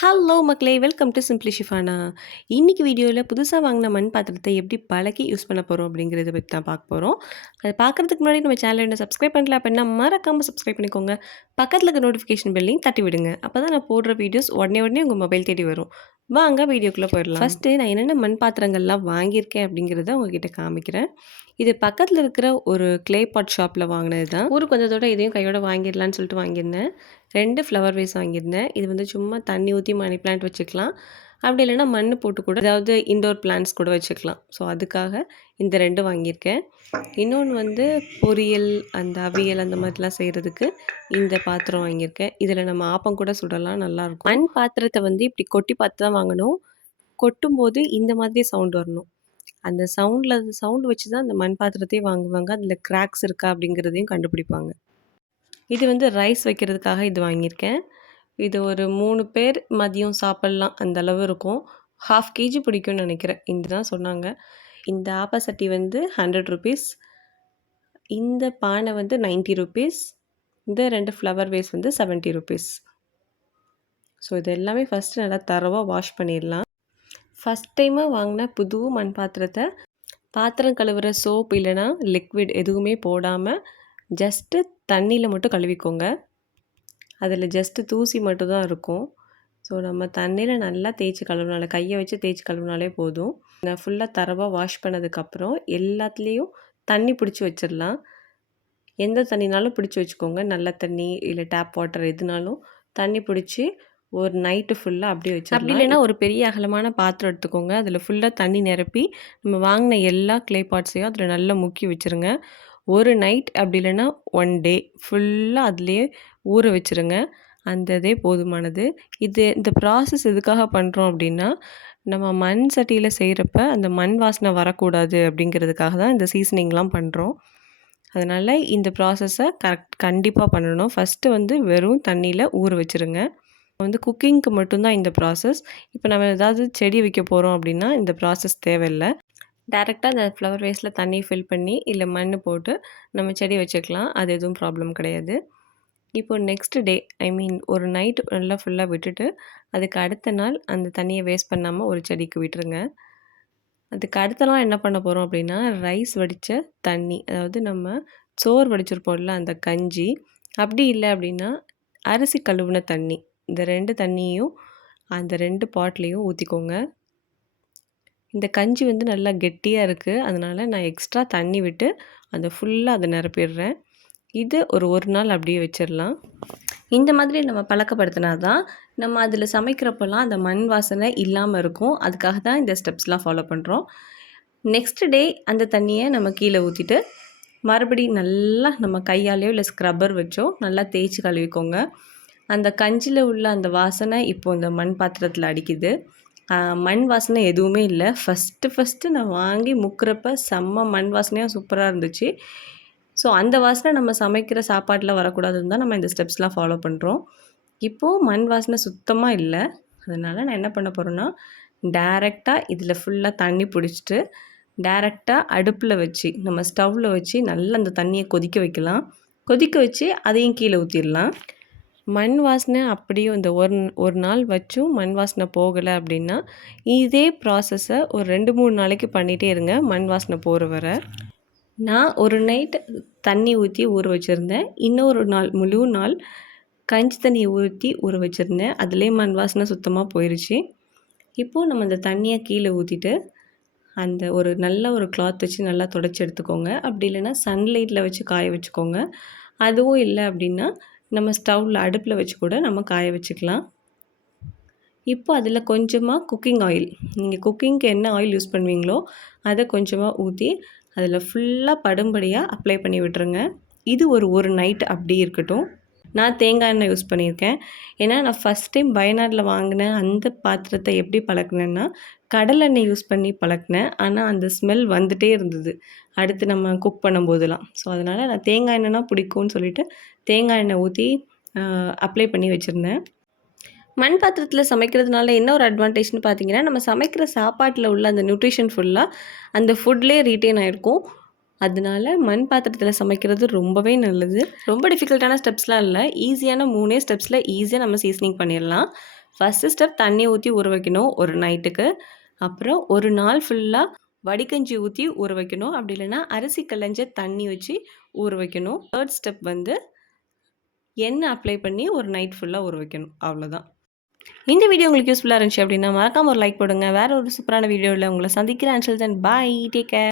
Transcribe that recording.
Hello மக்களே! Welcome to simply Shifana. இன்னைக்கு வீடியோல புதுசா வாங்குன மண் பாத்திரத்த எப்படி பழக்கி யூஸ் பண்ண போறோம் அப்படிங்கிறத பத்தி தான் பார்க்க போறோம். அத பார்க்கறதுக்கு முன்னாடி நம்ம சேனல இன்னும் சப்ஸ்கிரைப் பண்ணல அப்படின்னா மறக்காம சப்ஸ்கிரைப் பண்ணிக்கோங்க. பக்கத்துல இருக்க நோட்டிஃபிகேஷன் பெல்லையும் தட்டி விடுங்க. அப்பதான் நான் போடுற வீடியோஸ் உடனே உடனே உங்க மொபைல் தேடி வரும். வாங்க வீடியோக்குள்ள போயிடலாம். ஃபர்ஸ்ட்டு நான் என்னென்ன மண் பாத்திரங்கள்லாம் வாங்கியிருக்கேன் அப்படிங்கிறத உங்ககிட்ட காமிக்கிறேன். இது பக்கத்துல இருக்கிற ஒரு க்ளே பாட் ஷாப்ல வாங்குனது தான். ஊருக்கு வந்ததோட இதையும் கையோட வாங்கிடலான்னு சொல்லிட்டு வாங்கியிருந்தேன். 2 ஃப்ளவர் வேஸ் வாங்கியிருந்தேன். இது வந்து சும்மா தண்ணி ஊத்தி மணி பிளான்ட் வச்சுக்கலாம். அப்படி இல்லைன்னா மண்ணு போட்டு கூட ஏதாவது இன்டோர் பிளான்ட்ஸ் கூட வச்சுக்கலாம். ஸோ அதுக்காக இந்த 2 வாங்கியிருக்கேன். இன்னொன்று வந்து பொரியல், அந்த அவியல் அந்த மாதிரிலாம் செய்கிறதுக்கு இந்த பாத்திரம் வாங்கியிருக்கேன். இதில் நம்ம ஆப்பம் கூட சுடலாம், நல்லாயிருக்கும். மண் பாத்திரத்தை வந்து இப்படி கொட்டி பார்த்து தான் வாங்கணும். கொட்டும்போது இந்த மாதிரி சவுண்ட் வரணும். அந்த சவுண்ட் வச்சு தான் அந்த மண் பாத்திரத்தையே வாங்குவாங்க. அதில் கிராக்ஸ் இருக்கா அப்படிங்கிறதையும் கண்டுபிடிப்பாங்க. இது வந்து ரைஸ் வைக்கிறதுக்காக இது வாங்கியிருக்கேன். இது ஒரு 3 பேர் மதியம் சாப்பிட்லாம் அந்த அளவு இருக்கும். 1/2 கேஜி பிடிக்கும்னு நினைக்கிறேன். இதுதான் சொன்னாங்க. இந்த ஆப்பசட்டி வந்து ₹100. இந்த பானை வந்து ₹90. இந்த 2 ஃப்ளவர் வேஸ் வந்து ₹70. ஸோ இது எல்லாமே ஃபஸ்ட்டு நல்லா தரோவா வாஷ் பண்ணிடலாம். ஃபஸ்ட் டைமாக வாங்கின புது மண் பாத்திரத்தை பாத்திரம் கழுவுற சோப் இல்லைன்னா லிக்விட் எதுவுமே போடாமல் ஜஸ்ட்டு தண்ணியில் மட்டும் கழுவிக்கோங்க. அதில் ஜஸ்ட்டு தூசி மட்டும் தான் இருக்கும். ஸோ நம்ம தண்ணியில் நல்லா தேய்ச்சி கழுவினாலே, கையை வச்சு தேய்ச்சி கழுவினாலே போதும். நான் ஃபுல்லாக தரோவாக வாஷ் பண்ணதுக்கப்புறம் எல்லாத்துலேயும் தண்ணி பிடிச்சி வச்சிடலாம். எந்த தண்ணினாலும் பிடிச்சி வச்சுக்கோங்க. நல்ல தண்ணி இல்லை டேப் வாட்டர் எதுனாலும் தண்ணி பிடிச்சி ஒரு நைட்டு ஃபுல்லாக அப்படியே வச்சிடலாம். அப்படி இல்லைன்னா ஒரு பெரிய அகலமான பாத்திரம் எடுத்துக்கோங்க. அதில் ஃபுல்லாக தண்ணி நிரப்பி நம்ம வாங்கின எல்லா க்ளே பாட்ஸையும் அதில் நல்லா முக்கி வச்சுருங்க. ஒரு நைட் அப்படி இல்லைன்னா 1 டே ஃபுல்லாக அதுலேயே ஊற வச்சுருங்க. அந்த இதே போதுமானது. இந்த ப்ராசஸ் எதுக்காக பண்ணுறோம் அப்படின்னா, நம்ம மண் சட்டியில் செய்கிறப்ப அந்த மண் வாசனை வரக்கூடாது அப்படிங்கிறதுக்காக தான் இந்த சீசனிங்லாம் பண்ணுறோம். அதனால் இந்த ப்ராசஸை கண்டிப்பாக பண்ணணும். ஃபஸ்ட்டு வந்து வெறும் தண்ணியில் ஊற வச்சுருங்க. வந்து குக்கிங்க்கு மட்டும்தான் இந்த ப்ராசஸ். இப்போ நம்ம ஏதாவது செடி வைக்க போகிறோம் அப்படின்னா இந்த ப்ராசஸ் தேவையில்லை. டேரெக்டாக அந்த ஃப்ளவர் வேஸில் தண்ணி ஃபில் பண்ணி இல்லை மண் போட்டு நம்ம செடி வச்சுக்கலாம். அது எதுவும் ப்ராப்ளம் கிடையாது. இப்போ நெக்ஸ்ட் டே ஒரு நைட் நல்லா ஃபுல்லாக விட்டுட்டு அதுக்கு அடுத்த நாள் அந்த தண்ணியை வேஸ்ட் பண்ணாமல் ஒரு செடிக்கு விட்டுருங்க. அதுக்கு அடுத்த நாள் என்ன பண்ண போகிறோம் அப்படின்னா, ரைஸ் வடித்த தண்ணி, அதாவது நம்ம சோறு வடிச்சிருப்போம்ல அந்த கஞ்சி, அப்படி இல்லை அப்படின்னா அரிசி கழுவுன தண்ணி, இந்த 2 தண்ணியும் அந்த 2 பாட்லேயும் ஊற்றிக்கோங்க. இந்த கஞ்சி வந்து நல்லா கெட்டியாக இருக்குது. அதனால் நான் எக்ஸ்ட்ரா தண்ணி விட்டு அதை ஃபுல்லாக அதை நிரப்பிடுறேன். இது ஒரு நாள் அப்படியே வச்சிடலாம். இந்த மாதிரி நம்ம பழக்கப்படுத்தினா தான் நம்ம அதில் சமைக்கிறப்பெல்லாம் அந்த மண் வாசனை இல்லாமல் இருக்கும். அதுக்காக தான் இந்த ஸ்டெப்ஸ்லாம் ஃபாலோ பண்ணுறோம். நெக்ஸ்ட் டே அந்த தண்ணியை நம்ம கீழே ஊற்றிட்டு மறுபடியும் நல்லா நம்ம கையாலேயோ இல்லை ஸ்க்ரப்பர் வச்சோ நல்லா தேய்ச்சி கழுவிக்கோங்க. அந்த கஞ்சியில் உள்ள அந்த வாசனை இப்போது இந்த மண் பாத்திரத்தில் அடிக்குது. மண் வாசனை எதுவுமே இல்லை. ஃபஸ்ட்டு நான் வாங்கி முக்கிறப்ப செம்ம மண் வாசனையாக சூப்பராக இருந்துச்சு. ஸோ அந்த வாசனை நம்ம சமைக்கிற சாப்பாட்டில் வரக்கூடாதுன்னு தான் நம்ம இந்த ஸ்டெப்ஸ்லாம் ஃபாலோ பண்ணுறோம். இப்போது மண் வாசனை சுத்தமாக இல்லை. அதனால் நான் என்ன பண்ண போகிறேன்னா, டைரெக்டாக இதில் ஃபுல்லாக தண்ணி பிடிச்சிட்டு டைரெக்டாக அடுப்பில் வச்சு நம்ம ஸ்டவ்வில் வச்சு நல்லா அந்த தண்ணியை கொதிக்க வைக்கலாம். கொதிக்க வச்சு அதையும் கீழே ஊற்றிடலாம். மண் வாசனை அப்படியும் இந்த ஒரு நாள் வச்சும் மண் வாசனை போகலை அப்படின்னா இதே ப்ராசஸை ஒரு 2-3 நாளைக்கு பண்ணிகிட்டே இருங்க, மண் வாசனை போகிற வர. நான் ஒரு நைட் தண்ணி ஊற்றி ஊற வச்சுருந்தேன். இன்னொரு நாள் முழு நாள் கஞ்சி தண்ணியை ஊற்றி ஊற வச்சுருந்தேன். அதுலேயே மண் வாசனை சுத்தமாக போயிடுச்சு. இப்போது நம்ம அந்த தண்ணியை கீழே ஊற்றிட்டு அந்த நல்ல ஒரு கிளாத் வச்சு நல்லா துடைச்சி எடுத்துக்கோங்க. அப்படி இல்லைன்னா சன்லைட்டில் வச்சு காய வச்சுக்கோங்க. அதுவும் இல்லை அப்படின்னா நம்ம ஸ்டவ்வில் அடுப்பில் வச்சு கூட நம்ம காய வச்சுக்கலாம். இப்போ அதில் கொஞ்சமாக குக்கிங் ஆயில், நீங்கள் குக்கிங்க்கு என்ன ஆயில் யூஸ் பண்ணுவீங்களோ அதை கொஞ்சமாக ஊற்றி அதில் ஃபுல்லாக படும்படியாக அப்ளை பண்ணி விட்டுருங்க. இது ஒரு நைட் அப்படி இருக்கட்டும். நான் தேங்காய் எண்ணெய் யூஸ் பண்ணியிருக்கேன். ஏன்னா நான் ஃபஸ்ட் டைம் வயநாட்டில் வாங்கின அந்த பாத்திரத்தை எப்படி பழக்கினேன்னா, கடலெண்ணெய் யூஸ் பண்ணி பழக்கினேன். ஆனால் அந்த ஸ்மெல் வந்துகிட்டே இருந்தது அடுத்து நம்ம குக் பண்ணும்போதெல்லாம். ஸோ அதனால் நான் தேங்காய் எண்ணெய்னா பிடிக்கும்னு சொல்லிவிட்டு தேங்காய் எண்ணெய் ஊற்றி அப்ளை பண்ணி வச்சுருந்தேன். மண் பாத்திரத்தில் சமைக்கிறதுனால என்ன ஒரு அட்வான்டேஜ்னு பார்த்தீங்கன்னா, நம்ம சமைக்கிற சாப்பாட்டில் உள்ள அந்த நியூட்ரிஷன் ஃபுல்லாக அந்த ஃபுட்லேயே ரீட்டெயின் ஆகிருக்கும். அதனால மண் பாத்திரத்தில் சமைக்கிறது ரொம்பவே நல்லது. ரொம்ப டிஃபிகல்ட்டான ஸ்டெப்ஸ்லாம் இல்லை. ஈஸியான 3 ஸ்டெப்ஸில் ஈஸியாக நம்ம சீசனிங் பண்ணிடலாம். ஃபர்ஸ்ட்டு ஸ்டெப் தண்ணி ஊற்றி ஊற வைக்கணும் ஒரு நைட்டுக்கு. அப்புறம் ஒரு நாள் ஃபுல்லாக வடிகஞ்சி ஊற்றி ஊற வைக்கணும். அப்படி இல்லைன்னா அரிசி களைஞ்ச தண்ணி வச்சு ஊற வைக்கணும். தேர்ட் ஸ்டெப் வந்து எண்ணெய் அப்ளை பண்ணி ஒரு நைட் ஃபுல்லாக ஊற வைக்கணும். அவ்வளோதான். இந்த வீடியோ உங்களுக்கு யூஸ்ஃபுல்லாக இருந்துச்சு அப்படின்னா மறக்காம ஒரு லைக் போடுங்க. வேற ஒரு சூப்பரான வீடியோவில் உங்களை சந்திக்கிறேன். அன்டில் தென் பாய், டேக் கேர்.